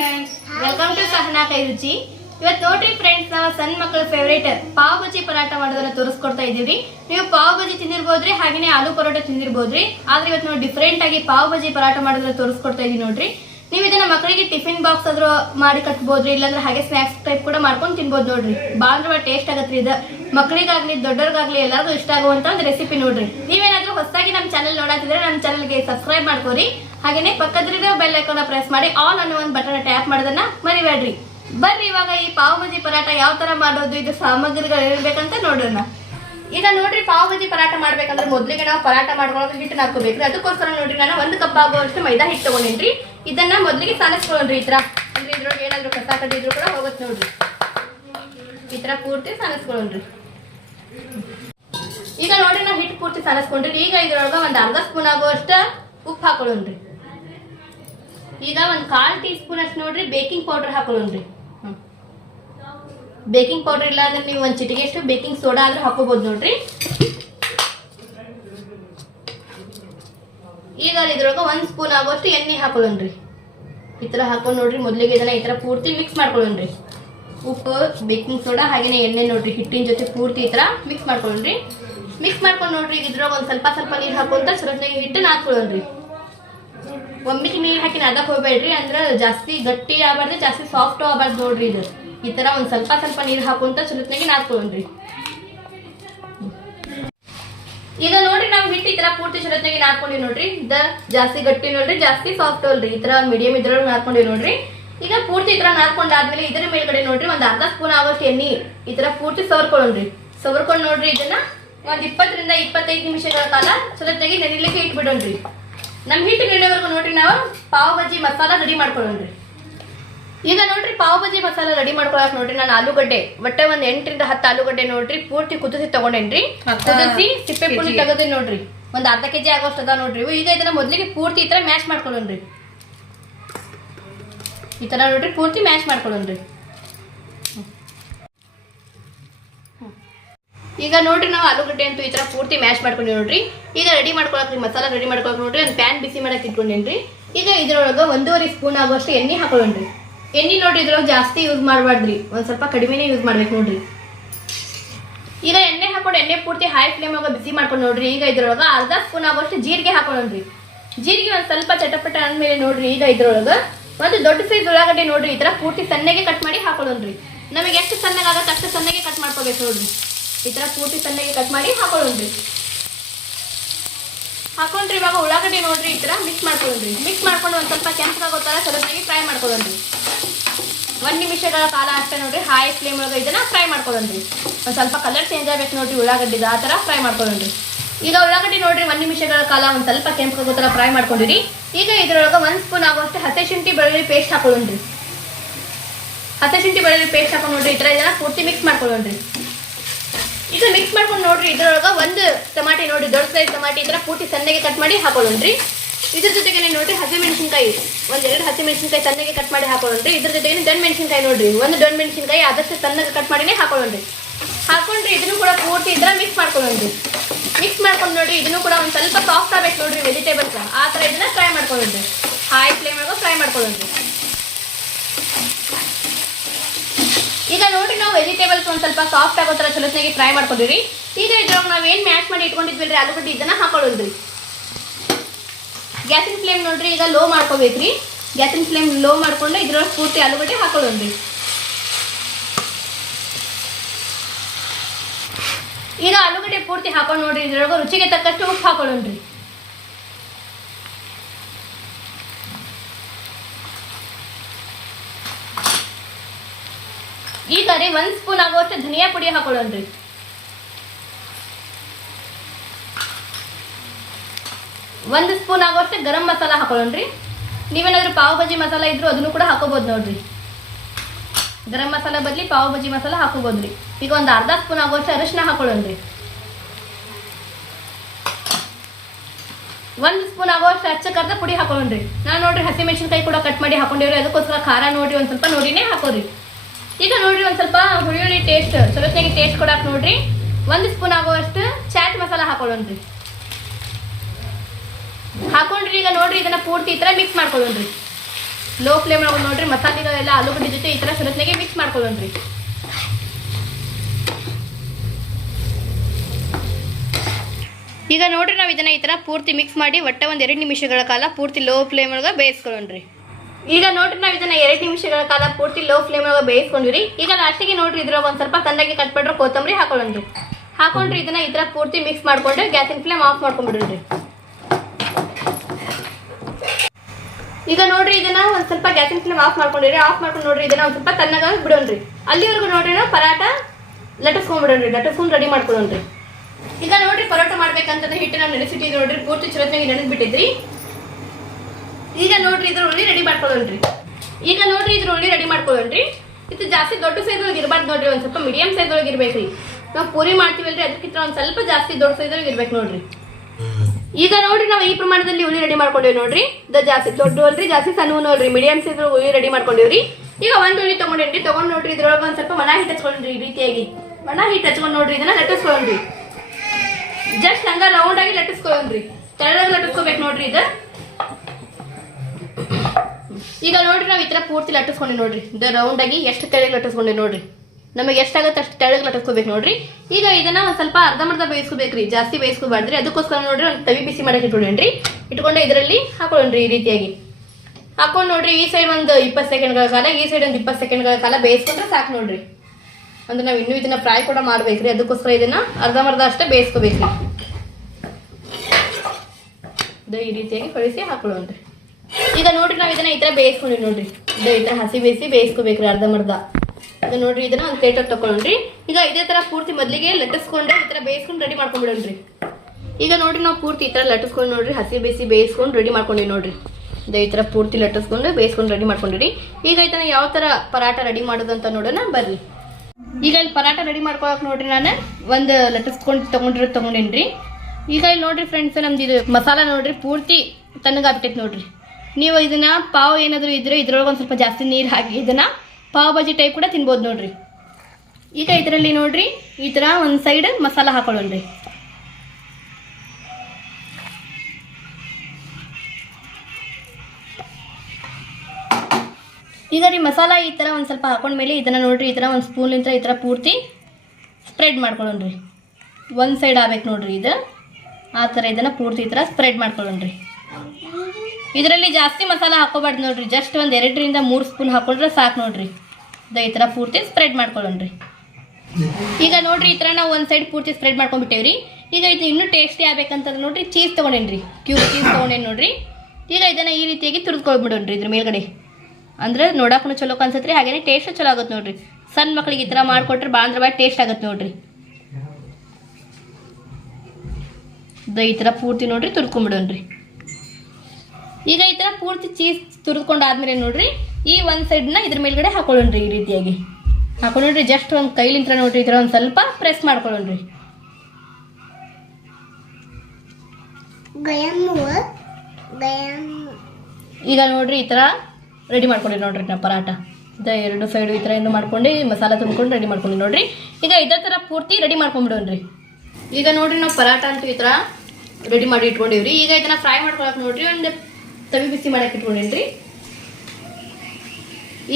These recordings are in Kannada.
ಫ್ರೆಂಡ್ಸ್, ವೆಲ್ಕಮ್ ಟು ಸಹನಾ ಕೈ ರುಚಿ. ಇವತ್ತು ನೋಡ್ರಿ ಫ್ರೆಂಡ್ಸ್, ನಾವು ಸಣ್ಣ ಮಕ್ಕಳ ಫೇವರೇಟ್ ಪಾವ್ ಬಜ್ಜಿ ಪರಾಟ ಮಾಡೋದನ್ನ ತೋರಿಸ್ಕೊಡ್ತಾ ಇದೀವಿ. ನೀವು ಪಾವ್ ಬಜ್ಜಿ ತಿಂದಿರ್ಬೋದ್ರಿ, ಹಾಗೇನೆ ಆಲೂ ಪರೋಟ ತಿಂದಿರ್ಬೋದ್ರಿ. ಆದ್ರೆ ಇವತ್ತು ನಾವು ಡಿಫ್ರೆಂಟ್ ಆಗಿ ಪಾವ್ ಬಜ್ಜಿ ಪರಾಟ ಮಾಡೋದನ್ನ ತೋರಿಸ್ಕೊಡ್ತಾ ಇದೀವಿ ನೋಡ್ರಿ. ನೀವು ಇದನ್ನ ಮಕ್ಕಳಿಗೆ ಟಿಫಿನ್ ಬಾಕ್ಸ್ ಆದ್ರೂ ಮಾಡಿ ಕಟ್ಬೋದ್ರಿ, ಇಲ್ಲಾಂದ್ರೆ ಹಾಗೆ ಸ್ನಾಕ್ಸ್ ಟೈಪ್ ಕೂಡ ಮಾಡ್ಕೊಂಡು ತಿನ್ಬೋದು ನೋಡ್ರಿ. ಬಾಳ ಟೇಸ್ಟ್ ಆಗತ್ರಿ. ಇದು ಮಕ್ಕಳಿಗಾಗ್ಲಿ ದೊಡ್ಡವ್ರಿಗಾಗ್ಲಿ ಎಲ್ಲರಿಗೂ ಇಷ್ಟ ಆಗುವಂತ ಒಂದು ರೆಸಿಪಿ ನೋಡ್ರಿ. ನೀವೇನಾದ್ರೂ ಹೊಸದಾಗಿ ನಮ್ಮ ಚಾನಲ್ ನೋಡಾತಿದ್ರೆ ನಮ್ಮ ಚಾನಲ್ಗೆ ಸಬ್ಸ್ಕ್ರೈಬ್ ಮಾಡ್ಕೋರಿ. ಹಾಗೇನೆ ಪಕ್ಕದಲ್ಲಿರೋ ಬೆಲ್ ಐಕಾನ್ ಪ್ರೆಸ್ ಮಾಡಿ ಆಲ್ ಅನ್ನೋ ಒಂದು ಬಟನ್ ಟ್ಯಾಪ್ ಮಾಡೋದನ್ನ ಮರಿಬೇಡ್ರಿ. ಬರ್ರಿ ಇವಾಗ ಈ ಪಾವ್ ಬಜ್ಜಿ ಪರಾಟ ಯಾವ ತರ ಮಾಡೋದು, ಇದು ಸಾಮಗ್ರಿಗಳು ಇರ್ಬೇಕಂತ ನೋಡೋಣ. ಈಗ ನೋಡ್ರಿ, ಪಾವ್ ಬಜ್ಜಿ ಪರಾಟ ಮಾಡ್ಬೇಕಂದ್ರೆ ಮೊದ್ಲಿಗೆ ನಾವು ಪರಾಟ ಮಾಡ್ಕೊಳ್ಳೋಕೆ ಹಿಟ್ಟು ಹಾಕೋಬೇಕ್ರಿ. ಅದಕ್ಕೋಸ್ಕರ ನೋಡ್ರಿ ನಾನು 1 ಕಪ್ ಆಗುವಷ್ಟು ಮೈದಾ ಹಿಟ್ಟು ತಗೊಂಡೇನ್ರಿ. ಇದನ್ನ ಮೊದ್ಲಿಗೆ ಸಾನಿಸ್ಕೊಳ್ಳೋಣ್ರಿ. ಈ ತರ ಅಂದ್ರೆ ಇದ್ರೊಳಗೆ ಏನಾದ್ರು ಕಸ ಕಡ್ಡಿದ್ರು ಕೂಡ ಹೋಗುತ್ತೆ ನೋಡ್ರಿ. ಈ ತರ ಪೂರ್ತಿ ಸಾನಿಸ್ಕೊಳ್ಳೋಣ್ರಿ. ಈಗ ನೋಡ್ರಿ ನಾವು ಹಿಟ್ಟು ಪೂರ್ತಿ ಸಾನಿಸ್ಕೊಂಡ್ರಿ. ಈಗ ಇದ್ರೊಳಗ ಒಂದ್ ಅರ್ಧ ಸ್ಪೂನ್ ಆಗುವಷ್ಟ ಉಪ್ಪು ಹಾಕೊಳ್ಳೋಣ್ರಿ. ಈಗ ಒಂದ್ 1/4 ಟೀ ಸ್ಪೂನ್ ಅಷ್ಟು ನೋಡ್ರಿ ಬೇಕಿಂಗ್ ಪೌಡರ್ ಹಾಕೊಳ್ಳೋಣ್ರಿ. ಬೇಕಿಂಗ್ ಪೌಡರ್ ಇಲ್ಲ ಅಂದ್ರೆ ನೀವು ಒಂದ್ ಚಿಟಿಕೆ ಅಷ್ಟು ಬೇಕಿಂಗ್ ಸೋಡಾ ಆದ್ರೂ ಹಾಕೋಬಹುದು ನೋಡ್ರಿ. ಈಗ ಇದ್ರೊಳಗ 1 ಸ್ಪೂನ್ ಆಗುವಷ್ಟು ಎಣ್ಣೆ ಹಾಕೊಳ್ಳೋಣ್ರಿ. ಈ ತರ ಹಾಕೊಂಡ್ ನೋಡ್ರಿ. ಮೊದ್ಲಿಗೆ ಇದನ್ನ ಈ ತರ ಪೂರ್ತಿ ಮಿಕ್ಸ್ ಮಾಡ್ಕೊಳ್ಳೋಣ್ರಿ. ಉಪ್ಪು, ಬೇಕಿಂಗ್ ಸೋಡಾ ಹಾಗೇನೆ ಎಣ್ಣೆ ನೋಡ್ರಿ ಹಿಟ್ಟಿನ ಜೊತೆ ಪೂರ್ತಿ ಈ ತರ ಮಿಕ್ಸ್ ಮಾಡ್ಕೊಳ್ಳೋಣ್ರಿ. ಮಿಕ್ಸ್ ಮಾಡ್ಕೊಂಡು ನೋಡ್ರಿ ಇದ್ರೊಳಗ ಒಂದ್ ಸ್ವಲ್ಪ ನೀರ್ ಹಾಕೊಂತ ಸುರತ್ನಾಗಿ ಹಿಟ್ಟನ್ನ ಹಾಕೊಳ್ಳೋಣ್ರಿ. ಒಮ್ಮಿಗೆ ನೀರ್ ಹಾಕಿ ಅದಕ್ಕೆ ಹೋಗ್ಬೇಡ್ರಿ, ಅಂದ್ರ ಜಾಸ್ತಿ ಗಟ್ಟಿ ಆಗಬಾರ್ದು, ಜಾಸ್ತಿ ಸಾಫ್ಟ್ ಆಗಬಾರ್ದು ನೋಡ್ರಿ. ಇದು ಈ ತರ ಒಂದ್ ಸ್ವಲ್ಪ ನೀರ್ ಹಾಕೊಂತ ಸುರತ್ನಾಗಿ ನಾದ್ಕೊಳ್ಳೋಣ್ರಿ. ಈಗ ನೋಡ್ರಿ ನಾವು ಹಿಟ್ಟು ಈ ತರ ಪೂರ್ತಿ ಸುರತ್ನಾಗಿ ನಾದ್ಕೊಂಡಿವಿ ನೋಡ್ರಿ. ಜಾಸ್ತಿ ಗಟ್ಟಿ ನೋಡ್ರಿ, ಜಾಸ್ತಿ ಸಾಫ್ಟ್ ಅಲ್ರಿ. ಈ ತರ ಮೀಡಿಯಂ ಇದ್ರೊಳಗೆ ನಾದ್ಕೊಂಡಿವಿ ನೋಡ್ರಿ. ಈಗ ಪೂರ್ತಿ ಈ ತರ ನಾದ್ಕೊಂಡಾದ್ಮೇಲೆ ಇದ್ರ ಮೇಲ್ಗಡೆ ನೋಡ್ರಿ ಒಂದ್ ಅರ್ಧ ಸ್ಪೂನ್ ಆಗೋಷ್ಟು ಎಣ್ಣೆ ಈ ತರ ಪೂರ್ತಿ ಸವರ್ಕೊಳ್ಳೋಣ್ರಿ. ಸವರ್ಕೊಂಡ್ ನೋಡ್ರಿ ಇದನ್ನ ಒಂದ್ 20 ರಿಂದ 25 ನಿಮಿಷಗಳ ಕಾಲ ಸುರತ್ನಾಗಿ ನೆನೆಲಿಕ್ಕೆ ಇಟ್ಬಿಡೋಣ್ರಿ. ನಮ್ ಹಿಟ್ಟು ನೆನೆವರೆಗೂ ನೋಡ್ರಿ ನಾವು ಪಾವ್ ಬಜ್ಜಿ ಮಸಾಲ ರೆಡಿ ಮಾಡ್ಕೊಳ್ಳೋಣ್ರಿ. ಈಗ ನೋಡ್ರಿ ಪಾವ್ ಬಜ್ಜಿ ಮಸಾಲ ರೆಡಿ ಮಾಡ್ಕೊಳಕ್ ನೋಡ್ರಿ ನಾನು ಆಲೂಗಡ್ಡೆ ಒಟ್ಟೆ ಒಂದ್ 8 ರಿಂದ 10 ಆಲೂಗಡ್ಡೆ ನೋಡ್ರಿ ಪೂರ್ತಿ ಕುದಿಸಿ ತಗೊಂಡೇನ್ರಿ. ಕುದಿಸಿ ಸಿಪ್ಪೆ ಪುಡಿ ತೆಗೆದು ನೋಡ್ರಿ ಒಂದ್ ಅರ್ಧ ಕೆಜಿ ಆಗೋಷ್ಟು ಅದ ನೋಡ್ರಿ. ಈಗ ಇದನ್ನ ಮೊದ್ಲಿಗೆ ಪೂರ್ತಿ ಈ ತರ ಮ್ಯಾಶ್ ಮಾಡ್ಕೊಳ್ಳೋಣ್ರಿ. ಈ ತರ ನೋಡ್ರಿ ಪೂರ್ತಿ ಮ್ಯಾಶ್ ಮಾಡ್ಕೊಳ್ಳೋಣ್ರಿ. ಈಗ ನೋಡ್ರಿ ನಾವು ಆಲೂಗಡ್ಡೆ ಅಂತೂ ಈ ತರ ಪೂರ್ತಿ ಮ್ಯಾಶ್ ಮಾಡ್ಕೊಂಡಿ ನೋಡ್ರಿ. ಈಗ ರೆಡಿ ಮಾಡ್ಕೊಳಕ್ರಿ ಮಸಾಲ ರೆಡಿ ಮಾಡ್ಕೊಳಕ್ ನೋಡ್ರಿ ಒಂದು ಪ್ಯಾನ್ ಬಿಸಿ ಮಾಡಕ್ ಇಟ್ಕೊಂಡೇನ್ರಿ. ಈಗ ಇದ್ರೊಳಗ 1.5 ಸ್ಪೂನ್ ಆಗುವಷ್ಟು ಎಣ್ಣೆ ಹಾಕೊಳ್ಳೋಣ್ರಿ. ಎಣ್ಣೆ ನೋಡ್ರಿ ಇದ್ರೊಳಗೆ ಜಾಸ್ತಿ ಯೂಸ್ ಮಾಡಬಾರ್ದ್ರಿ, ಒಂದ್ ಸ್ವಲ್ಪ ಕಡಿಮೆನೇ ಯೂಸ್ ಮಾಡ್ಬೇಕು ನೋಡ್ರಿ. ಈಗ ಎಣ್ಣೆ ಹಾಕೊಂಡು ಎಣ್ಣೆ ಪೂರ್ತಿ ಹೈ ಫ್ಲೇಮ್ ಆಗ ಬಿಸಿ ಮಾಡ್ಕೊಂಡು ನೋಡ್ರಿ. ಈಗ ಇದ್ರೊಳಗ ಅರ್ಧ ಸ್ಪೂನ್ ಆಗುವಷ್ಟು ಜೀರಿಗೆ ಹಾಕೊಳ್ಳೋಣ್ರಿ. ಜೀರಿಗೆ ಒಂದ್ ಸ್ವಲ್ಪ ಚಟಪಟ ಅಂದ್ಮೇಲೆ ನೋಡ್ರಿ ಈಗ ಇದ್ರೊಳಗ ಒಂದು ದೊಡ್ಡ ಸೈಜ್ ಉಳ್ಳಾಗಡ್ಡೆ ನೋಡ್ರಿ ಈ ತರ ಪೂರ್ತಿ ಸಣ್ಣಗೆ ಕಟ್ ಮಾಡಿ ಹಾಕೊಳ್ಳೋಣ್ರಿ. ನಮಗೆ ಎಷ್ಟು ಸಣ್ಣಗಾಗತ್ತೆ ಅಷ್ಟು ಸಣ್ಣಗೆ ಕಟ್ ಮಾಡ್ಕೋಬೇಕು ನೋಡ್ರಿ. ಈ ತರ ಪೂರ್ತಿ ಸಣ್ಣಗೆ ಕಟ್ ಮಾಡಿ ಹಾಕೊಳ್ಳೋಣ್ರಿ. ಹಾಕೊಂಡ್ರಿ ಇವಾಗ ಉಳ್ಳಾಗಡ್ಡೆ ನೋಡ್ರಿ ಈ ತರ ಮಿಕ್ಸ್ ಮಾಡ್ಕೊಳ್ಳೋಣ್ರಿ. ಮಿಕ್ಸ್ ಮಾಡ್ಕೊಂಡು ಒಂದ್ ಸ್ವಲ್ಪ ಕೆಂಪಗಾಗೋ ತರ ಸಲಸಾಗಿ ಫ್ರೈ ಮಾಡ್ಕೊಳ್ಳೋಣ್ರಿ. 1 ನಿಮಿಷಗಳ ಕಾಲ ಅಷ್ಟೇ ನೋಡ್ರಿ ಹೈ ಫ್ಲೇಮ್ ಒಳಗೆ ಇದನ್ನ ಫ್ರೈ ಮಾಡ್ಕೊಳ್ಳೋಣ್ರಿ. ಒಂದ್ ಸ್ವಲ್ಪ ಕಲರ್ ಚೇಂಜ್ ಆಗ್ಬೇಕು ನೋಡ್ರಿ ಉಳ್ಳಾಗಡ್ಡಿದ, ಆ ತರ ಫ್ರೈ ಮಾಡ್ಕೊಳ್ಳೋಣ್ರಿ. ಈಗ ಉಳ್ಳಾಗಡ್ಡಿ ನೋಡ್ರಿ 1 ನಿಮಿಷಗಳ ಕಾಲ ಒಂದ್ ಸ್ವಲ್ಪ ಕೆಂಪಗಾಗೋ ತರ ಫ್ರೈ ಮಾಡ್ಕೊಂಡಿರಿ. ಈಗ ಇದ್ರೊಳಗ 1 ಸ್ಪೂನ್ ಆಗುವಷ್ಟು ಹಸಿ ಶುಂಠಿ ಬೆಳ್ಳುಳ್ಳಿ ಪೇಸ್ಟ್ ಹಾಕೊಳ್ಳೋಣ್ರಿ. ಹಸಿ ಶುಂಠಿ ಬೆಳ್ಳುಳ್ಳಿ ಪೇಸ್ಟ್ ಹಾಕೊಂಡು ನೋಡ್ರಿ ಈ ತರ ಇದನ್ನ ಪೂರ್ತಿ ಮಿಕ್ಸ್ ಮಾಡ್ಕೊಳ್ಳೋಣ್ರಿ. ಈಗ ಮಿಕ್ಸ್ ಮಾಡ್ಕೊಂಡು ನೋಡ್ರಿ ಇದ್ರೊಳಗ ಒಂದು ಟಮಾಟಿ ನೋಡ್ರಿ ದೊಡ್ಡ ಸೈಜ್ ಟಮಾಟಿ ಈ ತರ ಪೂರ್ತಿ ಸಣ್ಣಗೆ ಕಟ್ ಮಾಡಿ ಹಾಕೊಳ್ಳೋಣ್ರಿ. ಇದ್ರ ಜೊತೆಗೆ ನೋಡ್ರಿ ಹಸಿಮೆಣಸಿನಕಾಯಿ ಒಂದ್ 2 ಹಸಿಮೆಣಸಿನಕಾಯಿ ಸಣ್ಣಗೆ ಕಟ್ ಮಾಡಿ ಹಾಕೊಳ್ಳೋಣ್ರಿ. ಇದ್ರ ಜೊತೆಗೆ ದೊಣ್ಣೆ ಮೆಣಸಿನಕಾಯಿ ನೋಡ್ರಿ ಒಂದು ದೊಣ್ಣೆ ಮೆಣಸಿನಕಾಯಿ ಆದಷ್ಟು ಸಣ್ಣಗೆ ಕಟ್ ಮಾಡಿನೇ ಹಾಕೊಳ್ಳೋಣ್ರಿ. ಹಾಕೊಂಡ್ರಿ ಇದನ್ನು ಕೂಡ ಪೂರ್ತಿ ಇದ್ರ ಮಿಕ್ಸ್ ಮಾಡ್ಕೊಳ್ಳೋಣ್ರಿ. ಮಿಕ್ಸ್ ಮಾಡ್ಕೊಂಡು ನೋಡ್ರಿ ಇದನ್ನು ಕೂಡ ಒಂದ್ ಸ್ವಲ್ಪ ಸಾಫ್ಟ್ ಆಗ್ಬೇಕು ನೋಡ್ರಿ ವೆಜಿಟೇಬಲ್ಸ್, ಆ ತರ ಇದನ್ನ ಫ್ರೈ ಮಾಡ್ಕೊಳ್ಳೋಣ್ರಿ. ಹೈ ಫ್ಲೇಮ್ ಒಳಗೆ ಫ್ರೈ ಮಾಡ್ಕೊಳ್ಳೋಣ್ರಿ. ಈಗ ನೋಡ್ರಿ ನಾವು ವೆಜಿಟೇಬಲ್ಸ್ ಒಂದ್ ಸ್ವಲ್ಪ ಸಾಫ್ಟ್ ಆಗೋ ತರ ಚಲೋತ್ನಾಗಿ ಫ್ರೈ ಮಾಡ್ಕೊಂಡಿರಿ. ಈಗ ಇದ್ರೊಳಗೆ ನಾವೇನ್ ಮ್ಯಾಶ್ ಮಾಡಿ ಇಟ್ಕೊಂಡಿದ್ವಿಲ್ರಿ ಆಲೂಗಡ್ಡೆ ಇದನ್ನ ಹಾಕೊಳ್ಳೋಣ್ರಿ. ಗ್ಯಾಸಿನ ಫ್ಲೇಮ್ ನೋಡ್ರಿ ಈಗ ಲೋ ಮಾಡ್ಕೋಬೇಕ್ರಿ. ಗ್ಯಾಸಿನ ಫ್ಲೇಮ್ ಲೋ ಮಾಡ್ಕೊಂಡು ಇದ್ರೊಳಗೆ ಪೂರ್ತಿ ಆಲೂಗಡ್ಡೆ ಹಾಕೊಳ್ಳೋಣ್ರಿ. ಈಗ ಆಲೂಗಡ್ಡೆ ಪೂರ್ತಿ ಹಾಕೊಂಡು ನೋಡ್ರಿ ಇದ್ರೊಳಗೆ ರುಚಿಗೆ ತಕ್ಕಷ್ಟು ಉಪ್ಪು ಹಾಕೊಳ್ಳೋಣ್ರಿ. ಈಗ ರೀ 1 ಸ್ಪೂನ್ ಆಗುವಷ್ಟು ಧನಿಯಾ ಪುಡಿ ಹಾಕೊಳ್ಳೋಣ್ರಿ. 1 ಸ್ಪೂನ್ ಆಗುವಷ್ಟು ಗರಂ ಮಸಾಲ ಹಾಕೊಳ್ಳೋಣ್ರಿ. ನೀವೇನಾದ್ರೂ ಪಾವ್ ಬಜ್ಜಿ ಮಸಾಲ ಇದ್ರು ಅದನ್ನು ಕೂಡ ಹಾಕೋಬಹುದು ನೋಡ್ರಿ. ಗರಂ ಮಸಾಲ ಬದಲಿ ಪಾವ್ ಬಜ್ಜಿ ಮಸಾಲ ಹಾಕೋಬಹುದ್ರಿ. ಈಗ ಒಂದು ಅರ್ಧ ಸ್ಪೂನ್ ಆಗುವಷ್ಟು ಅರಿಶಿನ ಹಾಕೊಳ್ಳೋಣ್ರಿ. 1 ಸ್ಪೂನ್ ಆಗುವಷ್ಟು ಅಚ್ಚಕರ್ದ ಪುಡಿ ಹಾಕೊಳ್ಳೋಣ್ರಿ. ನಾನು ನೋಡ್ರಿ ಹಸಿಮೆಣಸಿನಕಾಯಿ ಕೂಡ ಕಟ್ ಮಾಡಿ ಹಾಕೊಂಡಿವ್ರಿ, ಅದಕ್ಕೋಸ್ಕರ ಖಾರ ನೋಡ್ರಿ ಒಂದ್ ಸ್ವಲ್ಪ ನೋಡಿನೇ ಹಾಕೋರಿ. ಈಗ ನೋಡ್ರಿ ಒಂದ್ ಸ್ವಲ್ಪ ಹುಳಿಹುಳಿ ಟೇಸ್ಟ್ ಚಲೋತ್ನಾಗಿ ಟೇಸ್ಟ್ ಕೊಡಾಕ್ ನೋಡ್ರಿ 1 ಸ್ಪೂನ್ ಆಗುವಷ್ಟು ಚಾಟ್ ಮಸಾಲ ಹಾಕೊಳ್ಳೋಣ್ರಿ. ಹಾಕೊಂಡ್ರಿ ಈಗ ನೋಡ್ರಿ ಇದನ್ನ ಪೂರ್ತಿ ಈ ತರ ಮಿಕ್ಸ್ ಮಾಡ್ಕೊಳ್ಳೋಣ್ರಿ. ಲೋ ಫ್ಲೇಮ್ ಒಳಗೆ ನೋಡ್ರಿ ಮಸಾಲೆಗಳೆಲ್ಲ ಆಲೂಗಡ್ಡೆ ಜೊತೆ ಈ ತರ ಚಲೋತ್ನಾಗೆ ಮಿಕ್ಸ್ ಮಾಡ್ಕೊಳ್ಳೋಣ್ರಿ. ಈಗ ನೋಡ್ರಿ ನಾವು ಇದನ್ನ ಈ ತರ ಪೂರ್ತಿ ಮಿಕ್ಸ್ ಮಾಡಿ ಒಟ್ಟ ಒಂದ್ 2 ನಿಮಿಷಗಳ ಕಾಲ ಪೂರ್ತಿ ಲೋ ಫ್ಲೇಮ್ ಒಳಗೆ ಬೇಯಿಸ್ಕೊಳ್ಳೋಣ್ರಿ. ಈಗ ನೋಡ್ರಿ ನಾವು ಇದನ್ನ 2 ನಿಮಿಷಗಳ ಕಾಲ ಪೂರ್ತಿ ಲೋ ಫ್ಲೇಮ್ ಒಳಗೆ ಬೇಯಿಸ್ಕೊಂಡಿರಿ. ಈಗ ಲಾಸ್ಟಿಗೆ ನೋಡ್ರಿ ಇದ್ರಾಗ ಒಂದ್ ಸ್ವಲ್ಪ ಸಣ್ಣಗೆ ಕಟ್ ಮಾಡಿರೋ ಕೊತ್ತಂಬರಿ ಹಾಕೊಳ್ಳೋಣ್ರಿ. ಹಾಕೊಂಡ್ರಿ ಇದನ್ನ ಈ ತರ ಪೂರ್ತಿ ಮಿಕ್ಸ್ ಮಾಡ್ಕೊಂಡ್ರೆ ಗ್ಯಾಸಿನ ಫ್ಲೇಮ್ ಆಫ್ ಮಾಡ್ಕೊಂಡ್ಬಿಡ್ರಿ. ಈಗ ನೋಡ್ರಿ ಇದನ್ನ ಒಂದ್ ಸ್ವಲ್ಪ ಗ್ಯಾಸಿನ ಫ್ಲೇಮ್ ಆಫ್ ಮಾಡ್ಕೊಂಡಿರಿ. ಆಫ್ ಮಾಡ್ಕೊಂಡು ನೋಡ್ರಿ ಇದನ್ನ ಒಂದ್ ಸ್ವಲ್ಪ ತಣ್ಣಗ ಬಿಡೋಣ್ರಿ. ಅಲ್ಲಿವರೆಗೂ ನೋಡ್ರಿ ನಾವು ಪರಾಟ ಲಟ್ಟಿಸ್ಕೊಂಡ್ಬಿಡೋಣ್ರಿ. ಲಟ್ಟಿಸ್ಕೊಂಡು ರೆಡಿ ಮಾಡ್ಕೊಳ್ಳೋಣ್ರಿ. ಈಗ ನೋಡ್ರಿ ಪರೋಟ ಮಾಡ್ಬೇಕಂತಂದ್ರೆ ಹಿಟ್ಟನ್ನ ನೆನೆಸಿಟ್ಟಿದ್ರಿ ನೋಡ್ರಿ, ಪೂರ್ತಿ ಚಲೋತ್ನಾಗಿ ನೆನೆಸ್ಬಿಟ್ಟಿದ್ರಿ. ಈಗ ನೋಡ್ರಿ ಇದ್ರ ಉಳ್ಳಿ ರೆಡಿ ಮಾಡ್ಕೊಳ್ಳೋಣ್ರಿ. ಇದು ಜಾಸ್ತಿ ದೊಡ್ಡ ಸೈಜ್ ಒಳಗೆ ಇರಬಾರ್ದು ನೋಡ್ರಿ, ಒಂದ್ ಸ್ವಲ್ಪ ಮೀಡಿಯಂ ಸೈಜ್ ಒಳಗೆ ಇರ್ಬೇಕ್ರಿ. ನಾವು ಪೂರಿ ಮಾಡ್ತೀವಲ್ರಿ ಅದಕ್ಕಿಂತ ಒಂದ್ ಸ್ವಲ್ಪ ಜಾಸ್ತಿ ದೊಡ್ಡ ಸೈಜ್ ಒಳಗೆ ಇರ್ಬೇಕು ನೋಡ್ರಿ. ಈಗ ನೋಡ್ರಿ ನಾವು ಈ ಪ್ರಮಾಣದಲ್ಲಿ ಉಳ್ಳಿ ರೆಡಿ ಮಾಡ್ಕೊಂಡೇವಿ ನೋಡ್ರಿ. ಜಾಸ್ತಿ ದೊಡ್ಡ ಅಲ್ರಿ ಜಾಸ್ತಿ ಸಣ್ಣ ನೋಡ್ರಿ, ಮೀಡಿಯಂ ಸೈಜ್ ಉಳ್ಳಿ ರೆಡಿ ಮಾಡ್ಕೊಂಡಿವ್ರಿ. ಈಗ ಒಂದ್ ಉಳ್ಳಿ ತಗೊಂಡೇನ್ರಿ. ತಗೊಂಡ್ ನೋಡ್ರಿ ಇದ್ರೊಳಗೆ ಒಂದ್ ಸ್ವಲ್ಪ ಒಣ ಹಿಟ್ಟು ಹಚ್ಕೊಂಡ್ರಿ. ಈ ರೀತಿಯಾಗಿ ಒಣ ಹಿಟ್ಟು ಹಚ್ಕೊಂಡ್ ನೋಡ್ರಿ ಇದನ್ನ ಲಟ್ಟಿಸ್ಕೊಳ್ಳೋಣ್ರಿ. ಜಸ್ಟ್ ಹಂಗ ರೌಂಡ್ ಆಗಿ ಲಟ್ಟಿಸ್ಕೊಳ್ಳೋಣ್ರಿ. ತೆಳ್ಳಗೆ ಲಟ್ಟಿಸ್ಕೋಬೇಕು ನೋಡ್ರಿ ಇದು. ಈಗ ನೋಡ್ರಿ ನಾವು ಈ ತರ ಪೂರ್ತಿ ಲಟ್ಟಿಸ್ಕೊಂಡಿ ನೋಡ್ರಿ. ಇದು ರೌಂಡ್ ಆಗಿ ಎಷ್ಟು ತೆಳ್ಳಗೆ ಲಟ್ಟಿಸ್ಕೊಂಡಿ ನೋಡ್ರಿ. ನಮಗೆ ಎಷ್ಟಾಗುತ್ತೆ ಅಷ್ಟು ತೆಳ್ಳಗೆ ಲಟ್ಟಿಸ್ಕೋಬೇಕು ನೋಡ್ರಿ. ಈಗ ಇದನ್ನ ಒಂದ್ ಸ್ವಲ್ಪ ಅರ್ಧಂಬರ್ಧ ಬೇಯಿಸ್ಕೋಬೇಕ್ರಿ, ಜಾಸ್ತಿ ಬೇಯಿಸ್ಕೋಬಾರ್ದ್ರಿ. ಅದಕ್ಕೋಸ್ಕರ ನೋಡ್ರಿ ಒಂದು ತವಿ ಬಿಸಿ ಮಾಡಕ್ಕೆ ಇಟ್ಕೊಂಡ್ರಿ. ಇಟ್ಕೊಂಡೆ ಇದರಲ್ಲಿ ಹಾಕೊಳ್ಳೋಣ್ರಿ. ಈ ರೀತಿಯಾಗಿ ಹಾಕೊಂಡ್ ನೋಡ್ರಿ ಈ ಸೈಡ್ ಒಂದು 20 ಸೆಕೆಂಡ್ಗಳ ಕಾಲ, ಈ ಸೈಡ್ ಒಂದು 20 ಸೆಕೆಂಡ್ಗಳ ಕಾಲ ಬೇಯಿಸ್ಕೊಂಡ್ರೆ ಸಾಕು ನೋಡ್ರಿ. ಅಂದ್ರೆ ನಾವು ಇನ್ನೂ ಇದನ್ನ ಫ್ರೈ ಕೂಡ ಮಾಡ್ಬೇಕ್ರಿ. ಅದಕ್ಕೋಸ್ಕರ ಇದನ್ನ ಅರ್ಧಂಬರ್ಧ ಅಷ್ಟೇ ಬೇಯಿಸ್ಕೋಬೇಕ್ರಿ. ಈ ರೀತಿಯಾಗಿ ಕಳಿಸಿ ಹಾಕೊಳ್ಳೋಣ್ರಿ. ಈಗ ನೋಡ್ರಿ ನಾವು ಇದನ್ನ ಈ ತರ ಬೇಯಿಸ್ಕೊಂಡ್ರಿ ನೋಡ್ರಿ. ಈ ತರ ಹಸಿ ಬೇಯಿಸ್ಕೋಬೇಕ್ರಿ ಅರ್ಧಂಬರ್ಧ. ಈಗ ನೋಡ್ರಿ ಇದನ್ನ ಒಂದು ಪ್ಲೇಟ್ ತಕೊಳ್ಳೋಣ್ರಿ. ಈಗ ಇದೇ ತರ ಪೂರ್ತಿ ಮೊದಲಿಗೆ ಲಟ್ಟಿಸ್ಕೊಂಡ್ರೆ ಈ ತರ ಬೇಯಿಸ್ಕೊಂಡು ರೆಡಿ ಮಾಡ್ಕೊಂಡ್ಬಿಡೋಣ್ರಿ. ಈಗ ನೋಡ್ರಿ ನಾವು ಪೂರ್ತಿ ಈ ತರ ಲಟ್ಟಿಸ್ಕೊಂಡು ನೋಡ್ರಿ ಹಸಿ ಬೇಯಿಸ್ಕೊಂಡು ರೆಡಿ ಮಾಡ್ಕೊಂಡಿ ನೋಡ್ರಿ. ಈ ತರ ಪೂರ್ತಿ ಲಟ್ಟಿಸ್ಕೊಂಡು ಬೇಯಿಸ್ಕೊಂಡು ರೆಡಿ ಮಾಡ್ಕೊಂಡಿರಿ. ಈಗ ಇದನ್ನ ಯಾವ ತರ ಪರಾಟ ರೆಡಿ ಮಾಡೋದು ಅಂತ ನೋಡೋಣ ಬರ್ರಿ. ಈಗ ಇಲ್ಲಿ ಪರಾಟ ರೆಡಿ ಮಾಡ್ಕೊಳಕ್ ನೋಡ್ರಿ ನಾನು ಒಂದು ಲಟ್ಟಿಸ್ಕೊಂಡು ತಗೊಂಡೇನ್ರಿ. ಈಗ ಇಲ್ಲಿ ನೋಡ್ರಿ ಫ್ರೆಂಡ್ಸ್ ನಮ್ದು ಇದು ಮಸಾಲ ನೋಡ್ರಿ ಪೂರ್ತಿ ತಣ್ಣಗಾಗ್ಬಿಟ್ಟೈತಿ ನೋಡ್ರಿ. ನೀವು ಇದನ್ನ ಪಾವ್ ಏನಾದ್ರು ಇದ್ರೆ ಇದ್ರೊಳಗೆ ಒಂದು ಸ್ವಲ್ಪ ಜಾಸ್ತಿ ನೀರು ಹಾಕಿ ಇದನ್ನ ಪಾವ್ ಭಾಜಿ ಟೈಪ್ ಕೂಡ ತಿನ್ಬೋದು ನೋಡ್ರಿ. ಈಗ ಇದರಲ್ಲಿ ನೋಡ್ರಿ ಈ ತರ ಒಂದು ಸೈಡ್ ಮಸಾಲ ಹಾಕೊಳ್ಳೋಣ್ರಿ. ಈಗ ರೀ ಮಸಾಲ ಈ ತರ ಒಂದು ಸ್ವಲ್ಪ ಹಾಕೊಂಡ್ಮೇಲೆ ಇದನ್ನ ನೋಡ್ರಿ ಈ ತರ ಒಂದು ಸ್ಪೂನ್ ಇಂದ ಈ ತರ ಪೂರ್ತಿ ಸ್ಪ್ರೆಡ್ ಮಾಡ್ಕೊಳ್ಳೋಣ್ರಿ. ಒಂದು ಸೈಡ್ ಆಗ್ಬೇಕು ನೋಡ್ರಿ ಇದು ಆ ಥರ ಇದನ್ನ ಪೂರ್ತಿ ಈ ತರ ಸ್ಪ್ರೆಡ್ ಮಾಡ್ಕೊಳ್ಳೋಣ್ರಿ. ಇದರಲ್ಲಿ ಜಾಸ್ತಿ ಮಸಾಲ ಹಾಕೋಬಾರ್ದು ನೋಡ್ರಿ, ಜಸ್ಟ್ ಒಂದು 2 ರಿಂದ 3 ಸ್ಪೂನ್ ಹಾಕೊಂಡ್ರೆ ಸಾಕು ನೋಡ್ರಿ. ಈ ತರ ಪೂರ್ತಿ ಸ್ಪ್ರೆಡ್ ಮಾಡ್ಕೊಳ್ಳೋಣ್ರಿ. ಈಗ ನೋಡ್ರಿ ಈ ತರ ನಾವು ಒಂದು ಸೈಡ್ ಪೂರ್ತಿ ಸ್ಪ್ರೆಡ್ ಮಾಡ್ಕೊಂಡ್ಬಿಟ್ಟೇವ್ರಿ. ಈಗ ಇದು ಇನ್ನೂ ಟೇಸ್ಟಿ ಆಗ್ಬೇಕಂತಂದ್ರೆ ನೋಡ್ರಿ ಚೀಸ್ ತೊಗೊಂಡೇನ್ರಿ, ಕ್ಯೂಬ್ ಚೀಸ್ ತೊಗೊಂಡೇನು ನೋಡ್ರಿ. ಈಗ ಇದನ್ನ ಈ ರೀತಿಯಾಗಿ ತುರಿದ್ಕೊಳ್ಬಿಡೋಣ್ರಿ ಇದ್ರ ಮೇಲ್ಗಡೆ. ಅಂದ್ರೆ ನೋಡಕ್ಕೂ ಚಲೋ ಅನ್ಸತ್ರಿ, ಹಾಗೇನೆ ಟೇಸ್ಟ್ ಚಲೋ ಆಗುತ್ತೆ ನೋಡ್ರಿ. ಸಣ್ಣ ಮಕ್ಳಿಗೆ ಈ ತರ ಮಾಡ್ಕೊಟ್ರೆ ಭಾಳ ಅಂದ್ರೆ ಭಾಳ ಟೇಸ್ಟ್ ಆಗುತ್ತೆ ನೋಡ್ರಿ. ಈ ತರ ಪೂರ್ತಿ ನೋಡ್ರಿ ತುರ್ಕೊಂಡ್ಬಿಡೋಣ್ರಿ. ಈಗ ಈ ತರ ಪೂರ್ತಿ ಚೀಸ್ ತುರಿದ್ಕೊಂಡಾದ್ಮೇಲೆ ನೋಡ್ರಿ ಈ ಒಂದು ಸೈಡ್ನ ಇದ್ರ ಮೇಲ್ಗಡೆ ಹಾಕೊಳ್ಳೋಣ್ರಿ. ಈ ರೀತಿಯಾಗಿ ಹಾಕೊಂಡ್ರಿ ಜಸ್ಟ್ ಒಂದು ಕೈಲಿಂತ್ರ ನೋಡ್ರಿ ಈ ತರ ಒಂದು ಸ್ವಲ್ಪ ಪ್ರೆಸ್ ಮಾಡ್ಕೊಳ್ಳೋಣ್ರಿ. ಈಗ ನೋಡ್ರಿ ಈ ತರ ರೆಡಿ ಮಾಡ್ಕೊಂಡ್ರಿ ನೋಡ್ರಿ ನಾವು ಪರಾಟ. ಎರಡು ಸೈಡ್ ಈ ತರ ಇಂದ ಮಾಡ್ಕೊಂಡು ಮಸಾಲ ತುಂಬ್ಕೊಂಡು ರೆಡಿ ಮಾಡ್ಕೊಂಡ್ರಿ ನೋಡ್ರಿ. ಈಗ ಇದೇ ತರ ಪೂರ್ತಿ ರೆಡಿ ಮಾಡ್ಕೊಂಡ್ಬಿಡೋಣ್ರಿ. ಈಗ ನೋಡ್ರಿ ನಾವು ಪರಾಟ ಅಂತೂ ಈ ತರ ರೆಡಿ ಮಾಡಿ ಇಟ್ಕೊಂಡಿವ್ರಿ. ಈಗ ಇದನ್ನ ಫ್ರೈ ಮಾಡ್ಕೊಳಕ್ ನೋಡ್ರಿ ಒಂದು ತವಿ ಬಿಸಿ ಮಾಡಕ್ಕೆ ಇಟ್ಕೊಂಡೇನ್ರಿ.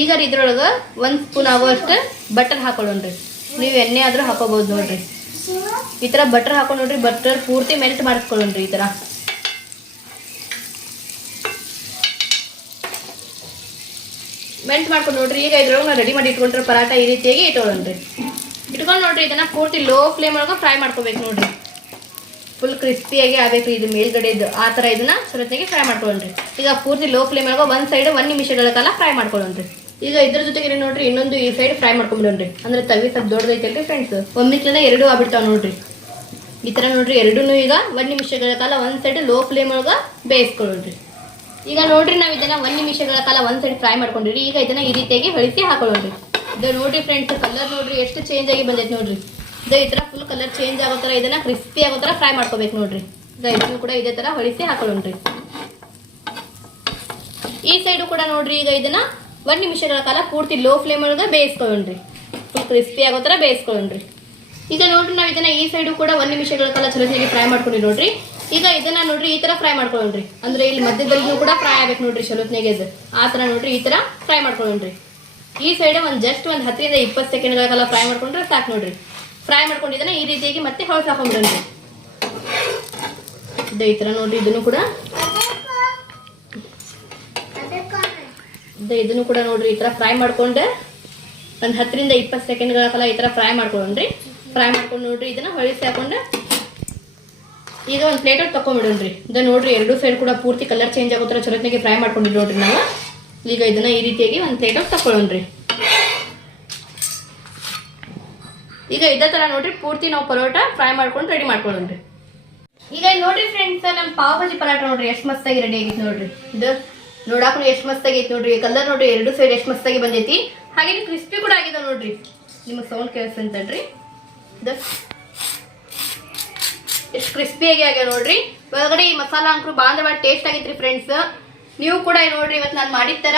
ಈಗ ಇದ್ರೊಳಗೆ 1 ಸ್ಪೂನ್ ಆಗುವಷ್ಟು ಬಟರ್ ಹಾಕೊಳ್ಳೋಣ್ರಿ. ನೀವು ಎಣ್ಣೆ ಆದ್ರೂ ಹಾಕೋಬಹುದು ನೋಡ್ರಿ. ಈ ತರ ಬಟರ್ ಹಾಕೊಂಡು ನೋಡ್ರಿ ಬಟರ್ ಪೂರ್ತಿ ಮೆಲ್ಟ್ ಮಾಡಿಸ್ಕೊಳ್ಳೋಣ್ರಿ. ಈ ತರ ಮೆಲ್ಟ್ ಮಾಡ್ಕೊಂಡು ನೋಡ್ರಿ. ಈಗ ಇದ್ರೊಳಗೆ ನಾವು ರೆಡಿ ಮಾಡಿ ಇಟ್ಕೊಂಡ್ರೆ ಪರಾಟ ಈ ರೀತಿಯಾಗಿ ಇಟ್ಕೊಳ್ಳೋಣ್ರಿ. ಇಟ್ಕೊಂಡು ನೋಡ್ರಿ ಇದನ್ನ ಪೂರ್ತಿ ಲೋ ಫ್ಲೇಮ್ ಒಳಗೆ ಫ್ರೈ ಮಾಡ್ಕೋಬೇಕು ನೋಡ್ರಿ. ಫುಲ್ ಕ್ರಿಸ್ಪಿಯಾಗಿ ಆಗಬೇಕು ಇದು ಮೇಲ್ಗಡೆದು ಆ ಥರ ಇದನ್ನ ಸುರತ್ತಾಗಿ ಫ್ರೈ ಮಾಡ್ಕೊಳ್ಳೋಣ್ರಿ. ಈಗ ಪೂರ್ತಿ ಲೋ ಫ್ಲೇಮ್ ಒಳಗೆ ಒಂದು ಸೈಡ್ 1 ನಿಮಿಷಗಳ ಕಾಲ ಫ್ರೈ ಮಾಡ್ಕೊಳ್ಳೋಣ್ರಿ. ಈಗ ಇದ್ರ ಜೊತೆಗೆ ನೋಡ್ರಿ ಇನ್ನೊಂದು ಈ ಸೈಡ್ ಫ್ರೈ ಮಾಡ್ಕೊಂಡ್ಬಿಡೋಣ್ರಿ. ಅಂದ್ರೆ ತವಿ ಸ್ವಲ್ಪ ದೊಡ್ಡದೈತಲ್ರಿ ಫ್ರೆಂಡ್ಸ್, ಒಮ್ಮಿಕ್ಲೇ 2 ಆಗ್ಬಿಡ್ತಾವ ನೋಡ್ರಿ. ಈ ತರ ನೋಡ್ರಿ ಎರಡೂ ಈಗ 1 ನಿಮಿಷಗಳ ಕಾಲ ಒಂದು ಸೈಡ್ ಲೋ ಫ್ಲೇಮ್ ಒಳಗೆ ಬೇಯಿಸ್ಕೊಳ್ಳೋಣ್ರಿ. ಈಗ ನೋಡ್ರಿ ನಾವು ಇದನ್ನ 1 ನಿಮಿಷಗಳ ಕಾಲ ಒಂದು ಸೈಡ್ ಫ್ರೈ ಮಾಡ್ಕೊಂಡಿರಿ. ಈಗ ಇದನ್ನ ಈ ರೀತಿಯಾಗಿ ಹೊಳಿಸಿ ಹಾಕೊಳ್ಳೋಣ್ರಿ. ಇದು ನೋಡ್ರಿ ಫ್ರೆಂಡ್ಸ್ ಕಲರ್ ನೋಡ್ರಿ ಎಷ್ಟು ಚೇಂಜ್ ಆಗಿ ಬಂದೈತೆ ನೋಡ್ರಿ. ಈ ತರ ಫುಲ್ ಕಲರ್ ಚೇಂಜ್ ಆಗೋ ತರ ಇದನ್ನ ಕ್ರಿಸ್ಪಿ ಆಗೋ ತರ ಫ್ರೈ ಮಾಡ್ಕೋಬೇಕು ನೋಡ್ರಿ. ಇದನ್ನು ಕೂಡ ಇದೇ ತರ ಹೊಳಿಸಿ ಹಾಕೊಳ್ಳೋಣ್ರಿ. ಈ ಸೈಡು ಕೂಡ ನೋಡ್ರಿ ಈಗ ಇದನ್ನ 1 ನಿಮಿಷಗಳ ಕಾಲ ಪೂರ್ತಿ ಲೋ ಫ್ಲೇಮ್ ಒಳಗೆ ಬೇಯಿಸ್ಕೊಳ್ಳೋಣ್ರಿ. ಫುಲ್ ಕ್ರಿಸ್ಪಿ ಆಗೋ ತರ ಬೇಯಿಸ್ಕೊಳ್ಳೋಣ್ರಿ. ಈಗ ನೋಡ್ರಿ ನಾವು ಇದನ್ನ ಈ ಸೈಡು ಕೂಡ 1 ನಿಮಿಷಗಳ ಕಾಲ ಚಲೋವಾಗಿ ಫ್ರೈ ಮಾಡ್ಕೊಂಡಿ ನೋಡ್ರಿ. ಈಗ ಇದನ್ನ ನೋಡ್ರಿ ಈ ತರ ಫ್ರೈ ಮಾಡ್ಕೊಳ್ಳೋಣ್ರಿ. ಅಂದ್ರೆ ಇಲ್ಲಿ ಮಧ್ಯದಲ್ಲಿನೂ ಕೂಡ ಫ್ರೈ ಆಗ್ಬೇಕು ನೋಡ್ರಿ ಚಲೋತ್ನಾಗೆ ಇದು. ಆ ತರ ನೋಡ್ರಿ ಈ ತರ ಫ್ರೈ ಮಾಡ್ಕೊಳ್ಳೋಣ್ರಿ. ಈ ಸೈಡ್ ಜಸ್ಟ್ ಒಂದು 10 ರಿಂದ 20 ಸೆಕೆಂಡ್ಗಳಿಗೆಲ್ಲ ಫ್ರೈ ಮಾಡ್ಕೊಂಡ್ರೆ ಸಾಕು ನೋಡ್ರಿ. ಫ್ರೈ ಮಾಡ್ಕೊಂಡಿದ್ದನ್ನ ಈ ರೀತಿಯಾಗಿ ಮತ್ತೆ ಹೊಳಸ್ ಹಾಕೊಂಡ್ಬಿಡ್ರಿ. ಈ ತರ ನೋಡ್ರಿ ಇದನ್ನು ಕೂಡ ನೋಡ್ರಿ ಈ ತರ ಫ್ರೈ ಮಾಡ್ಕೊಂಡು ಒಂದು 10 ರಿಂದ 20 ಸೆಕೆಂಡ್ಗಳ ಈ ತರ ಫ್ರೈ ಮಾಡ್ಕೊಳ್ಳೋಣ್ರಿ. ಫ್ರೈ ಮಾಡ್ಕೊಂಡು ನೋಡ್ರಿ ಇದನ್ನ ಹೊಳಿಸಿ ಹಾಕೊಂಡು ಈಗ ಒಂದು ಪ್ಲೇಟಲ್ಲಿ ತಕೊಂಡ್ಬಿಡೋಣ್ರಿ. ಇದು ನೋಡ್ರಿ ಎರಡು ಸೈಡ್ ಕೂಡ ಪೂರ್ತಿ ಕಲರ್ ಚೇಂಜ್ ಆಗೋ ಥರ ಚಲೋತ್ನಾಗೆ ಫ್ರೈ ಮಾಡ್ಕೊಂಡಿದ್ದು ನೋಡ್ರಿ ನಾವು. ಈಗ ಇದನ್ನ ಈ ರೀತಿಯಾಗಿ ಒಂದು ಪ್ಲೇಟಲ್ಲಿ ತಕೊಳ್ಳೋಣ್ರಿ. ಈಗ ಇದೇ ತರ ನೋಡ್ರಿ ಪೂರ್ತಿ ನಾವು ಪರೋಟ ಫ್ರೈ ಮಾಡ್ಕೊಂಡು ರೆಡಿ ಮಾಡ್ಕೊಳ್ಳೋಣ್ರಿ. ಈಗ ನೋಡ್ರಿ ಫ್ರೆಂಡ್ಸ್ ನಮ್ಮ ಪಾವ್ ಭಾಜಿ ಪರಾಟ ನೋಡ್ರಿ ಎಷ್ಟು ಮಸ್ತಾಗಿ ರೆಡಿ ಆಗಿತ್ತು ನೋಡ್ರಿ. ಇದು ನೋಡಾಕು ಎಷ್ಟು ಮಸ್ತಾಗಿ ಐತಿ ನೋಡ್ರಿ. ಕಲರ್ ನೋಡ್ರಿ ಎರಡು ಸೈಡ್ ಎಷ್ಟು ಮಸ್ತಾಗಿ ಬಂದೈತಿ. ಹಾಗೆ ಕ್ರಿಸ್ಪಿ ಕೂಡ ಆಗಿದೆ ನೋಡ್ರಿ. ನಿಮಗೆ ಸೌಂಡ್ ಕೇಳಿಸ್ತಂತಲ್ರಿ. ಇದು ಎಷ್ಟು ಕ್ರಿಸ್ಪಿಯಾಗಿ ಆಗ್ಯಾವ ನೋಡ್ರಿ. ಒಳಗಡೆ ಈ ಮಸಾಲಾ ಅಂಕರು ಭಾಳ ಟೇಸ್ಟ್ ಆಗೈತ್ರಿ ಫ್ರೆಂಡ್ಸ್. ನೀವು ಕೂಡ ನೋಡ್ರಿ ಇವತ್ತು ನಾನು ಮಾಡಿದ ತರ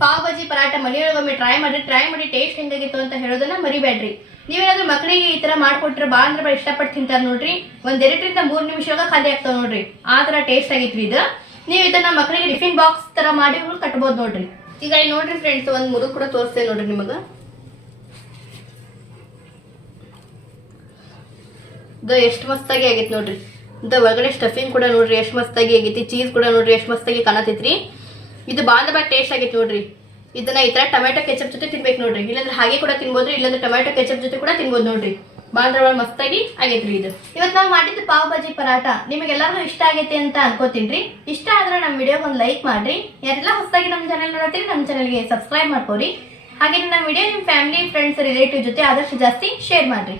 ಪಾವ್ ಭಾಜಿ ಪರಾಟ ಮನೆಯೊಳಗೊಮ್ಮೆ ಟ್ರೈ ಮಾಡಿ ಟೇಸ್ಟ್ ಹೆಂಗಾಗಿತ್ತು ಅಂತ ಹೇಳೋದನ್ನ ಮರಿಬೇಡ್ರಿ. ನೀವೇನಾದ್ರೂ ಮಕ್ಕಳಿಗೆ ಈ ತರ ಮಾಡ್ಕೊಟ್ರೆ ಭಾಳ ಇಷ್ಟಪಟ್ಟು ತಿಂತಾರ ನೋಡ್ರಿ. ಒಂದ್ 2 ರಿಂದ 3 ನಿಮಿಷವಾಗ ಖಾಲಿ ಆಗ್ತಾವ ನೋಡ್ರಿ. ಆ ತರ ಟೇಸ್ಟ್ ಆಗಿತ್ರಿ ಇದು. ನೀವು ಇದನ್ನ ಮಕ್ಕಳಿಗೆ ಟಿಫಿನ್ ಬಾಕ್ಸ್ ತರ ಮಾಡಿ ಕಟ್ಬೋದು ನೋಡ್ರಿ. ಈಗ ಇಲ್ಲಿ ನೋಡ್ರಿ ಫ್ರೆಂಡ್ಸ್ ಒಂದ್ ಮುರುಗ್ ಕೂಡ ತೋರಿಸ್ತೇವೆ ನೋಡ್ರಿ ನಿಮಗ. ಇದು ಎಷ್ಟು ಮಸ್ತಾಗಿ ಆಗೈತಿ ನೋಡ್ರಿ. ಇದು ಒಳಗಡೆ ಸ್ಟಫಿಂಗ್ ಕೂಡ ನೋಡ್ರಿ ಎಷ್ಟು ಮಸ್ತಾಗಿ ಆಗೈತಿ. ಚೀಸ್ ಕೂಡ ನೋಡ್ರಿ ಎಷ್ಟು ಮಸ್ತಾಗಿ ಕಾಣತೈತ್ರಿ. ಇದು ಭಾಳ ಟೇಸ್ಟ್ ಆಗೈತಿ ನೋಡ್ರಿ. ಇದನ್ನ ಈ ತರ ಟೊಮೆಟೊ ಕೆಚಪ್ ಜೊತೆ ತಿನ್ಬೇಕು ನೋಡ್ರಿ. ಇಲ್ಲಾಂದ್ರೆ ಹಾಗೆ ಕೂಡ ತಿನ್ಬೋದ್ರಿ, ಇಲ್ಲಾಂದ್ರೆ ಟೊಮೆಟೊ ಕೆಚಪ್ ಜೊತೆ ಕೂಡ ತಿನ್ಬೋದು ನೋಡ್ರಿ. ಭಾಳ ಮಸ್ತಾಗಿ ಆಗೈತ್ರಿ ಇದು. ಇವತ್ತು ನಾವು ಮಾಡಿದ್ದು ಪಾವ್ ಭಾಜಿ ಪರಾಟ ನಿಮಗೆಲ್ಲರಿಗೂ ಇಷ್ಟ ಆಗೈತಿ ಅಂತ ಅನ್ಕೋತೀನ್ರಿ. ಇಷ್ಟ ಆದ್ರೆ ನಮ್ಮ ವಿಡಿಯೋಗೆ ಒಂದು ಲೈಕ್ ಮಾಡ್ರಿ. ಯಾರೆಲ್ಲ ಹೊಸದಾಗಿ ನಮ್ಮ ಚಾನೆಲ್ ನೋಡ್ತೀರಿ ನಮ್ಮ ಚಾನೆಲ್ಗೆ ಸಬ್ಸ್ಕ್ರೈಬ್ ಮಾಡ್ಕೋರಿ. ಹಾಗೆ ನಮ್ಮ ವಿಡಿಯೋ ನಿಮ್ಮ ಫ್ಯಾಮಿಲಿ ಫ್ರೆಂಡ್ಸ್ ರಿಲೇಟಿವ್ ಜೊತೆ ಆದಷ್ಟು ಜಾಸ್ತಿ ಶೇರ್ ಮಾಡ್ರಿ.